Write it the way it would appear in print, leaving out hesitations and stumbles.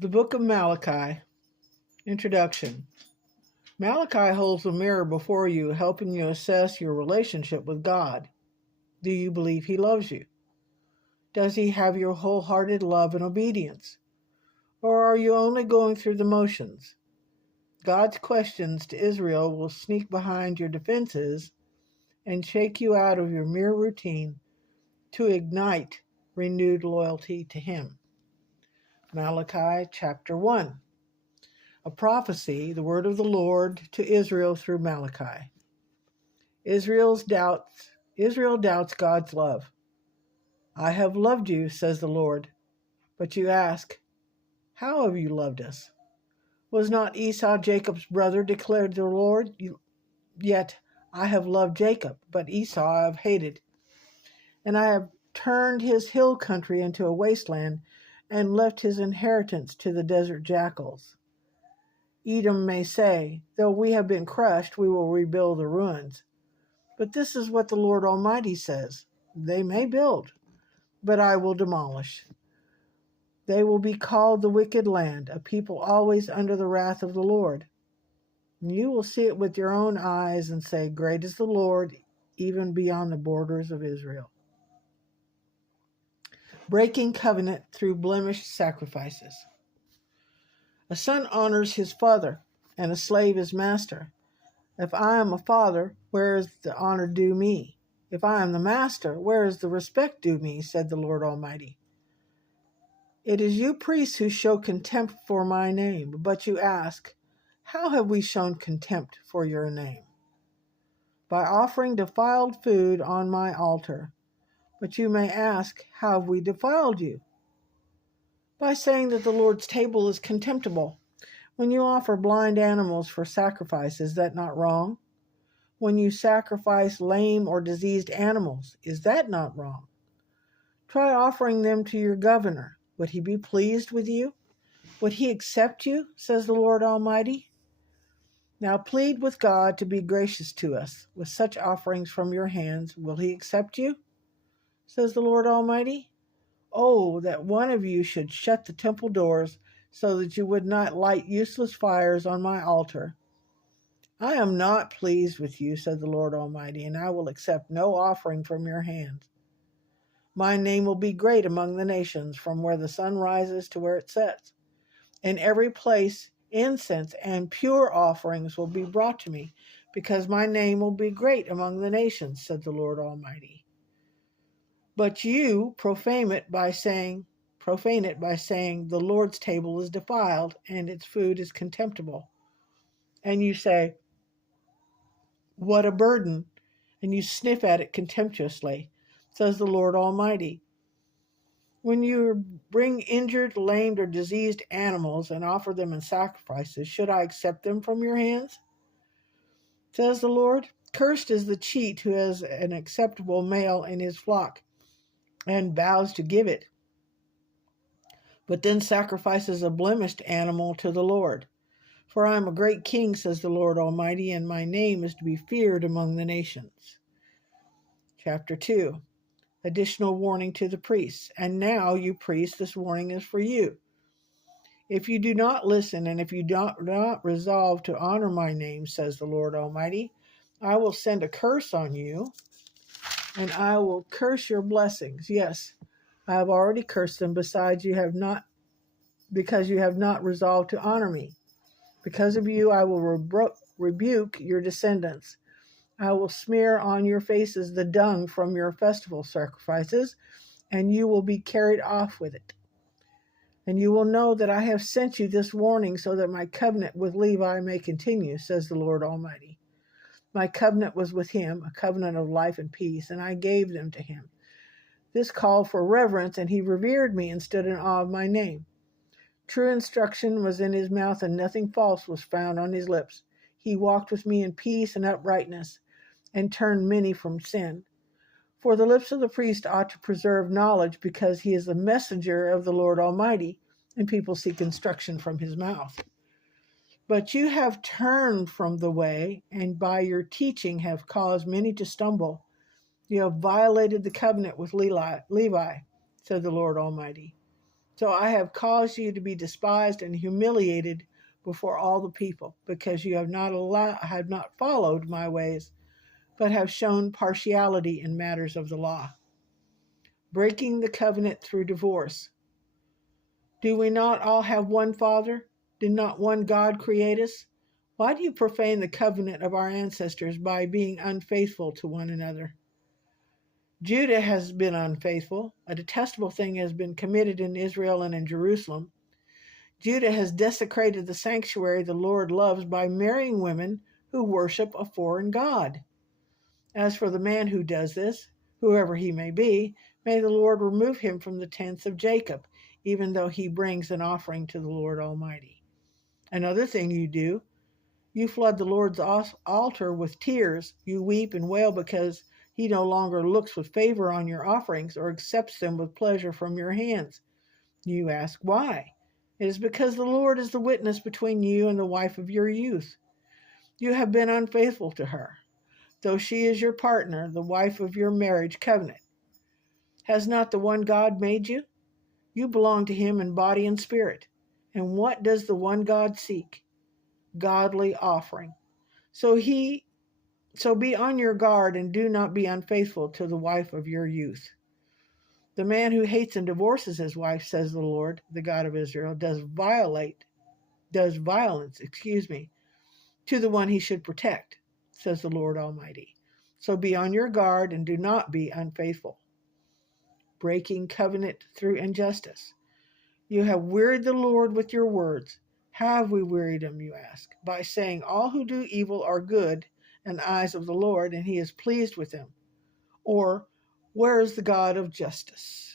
The Book of Malachi. Introduction. Malachi holds a mirror before you, helping you assess your relationship with God. Do you believe He loves you? Does He have your wholehearted love and obedience? Or are you only going through the motions? God's questions to Israel will sneak behind your defenses and shake you out of your mere routine to ignite renewed loyalty to Him. Malachi chapter 1. A prophecy, the word of the Lord to Israel through Malachi. Israel doubts God's love. I have loved you, says the Lord. But you ask, how have you loved us? Was not Esau Jacob's brother, declared the Lord? Yet I have loved Jacob, but Esau I have hated. And I have turned his hill country into a wasteland and left his inheritance to the desert jackals. Edom may say, though we have been crushed, we will rebuild the ruins. But this is what the Lord Almighty says. They may build, but I will demolish. They will be called the wicked land, a people always under the wrath of the Lord. And you will see it with your own eyes and say, great is the Lord, even beyond the borders of Israel. Breaking covenant through blemished sacrifices. A son honors his father, and a slave his master. If I am a father, where is the honor due me? If I am the master, where is the respect due me? Said the Lord Almighty. It is you priests who show contempt for my name, but you ask, how have we shown contempt for your name? By offering defiled food on my altar. But you may ask, how have we defiled you? By saying that the Lord's table is contemptible. When you offer blind animals for sacrifice, is that not wrong? When you sacrifice lame or diseased animals, is that not wrong? Try offering them to your governor. Would he be pleased with you? Would he accept you, says the Lord Almighty? Now plead with God to be gracious to us. With such offerings from your hands, will he accept you, says the Lord Almighty? Oh, that one of you should shut the temple doors so that you would not light useless fires on my altar. I am not pleased with you, said the Lord Almighty, and I will accept no offering from your hands. My name will be great among the nations, from where the sun rises to where it sets. In every place incense and pure offerings will be brought to me, because my name will be great among the nations, said the Lord Almighty. But you profane it by saying, the Lord's table is defiled and its food is contemptible. And you say, what a burden, and you sniff at it contemptuously, says the Lord Almighty. When you bring injured, lamed, or diseased animals and offer them in sacrifices, should I accept them from your hands? Says the Lord. Cursed is the cheat who has an acceptable male in his flock and vows to give it, but then sacrifices a blemished animal to the Lord. For I am a great king, says the Lord Almighty, and my name is to be feared among the nations. Chapter 2. Additional warning to the priests. And now, you priests, this warning is for you. If you do not listen, and if you do not resolve to honor my name, says the Lord Almighty, I will send a curse on you, and I will curse your blessings. Yes, I have already cursed them, because you have not resolved to honor me. Because of you, I will rebuke your descendants. I will smear on your faces the dung from your festival sacrifices, and you will be carried off with it. And you will know that I have sent you this warning so that my covenant with Levi may continue, says the Lord Almighty. My covenant was with him, a covenant of life and peace, and I gave them to him. This called for reverence, and he revered me and stood in awe of my name. True instruction was in his mouth, and nothing false was found on his lips. He walked with me in peace and uprightness, and turned many from sin. For the lips of the priest ought to preserve knowledge, because he is the messenger of the Lord Almighty, and people seek instruction from his mouth. But you have turned from the way, and by your teaching have caused many to stumble. You have violated the covenant with Levi, said the Lord Almighty. So I have caused you to be despised and humiliated before all the people, because you have not followed my ways, but have shown partiality in matters of the law, breaking the covenant through divorce. Do we not all have one Father? Did not one God create us? Why do you profane the covenant of our ancestors by being unfaithful to one another? Judah has been unfaithful. A detestable thing has been committed in Israel and in Jerusalem. Judah has desecrated the sanctuary the Lord loves by marrying women who worship a foreign god. As for the man who does this, whoever he may be, may the Lord remove him from the tents of Jacob, even though he brings an offering to the Lord Almighty. Another thing you do, you flood the Lord's altar with tears. You weep and wail because he no longer looks with favor on your offerings or accepts them with pleasure from your hands. You ask, why? It is because the Lord is the witness between you and the wife of your youth. You have been unfaithful to her, though she is your partner, the wife of your marriage covenant. Has not the one God made you? You belong to him in body and spirit. And what does the one God seek? Godly offering. So be on your guard and do not be unfaithful to the wife of your youth. The man who hates and divorces his wife, says the Lord, the God of Israel, does violence, to the one he should protect, says the Lord Almighty. So be on your guard and do not be unfaithful. Breaking covenant through injustice. You have wearied the Lord with your words. How have we wearied him, you ask? By saying all who do evil are good in the eyes of the Lord, and he is pleased with them. Or, where is the God of justice?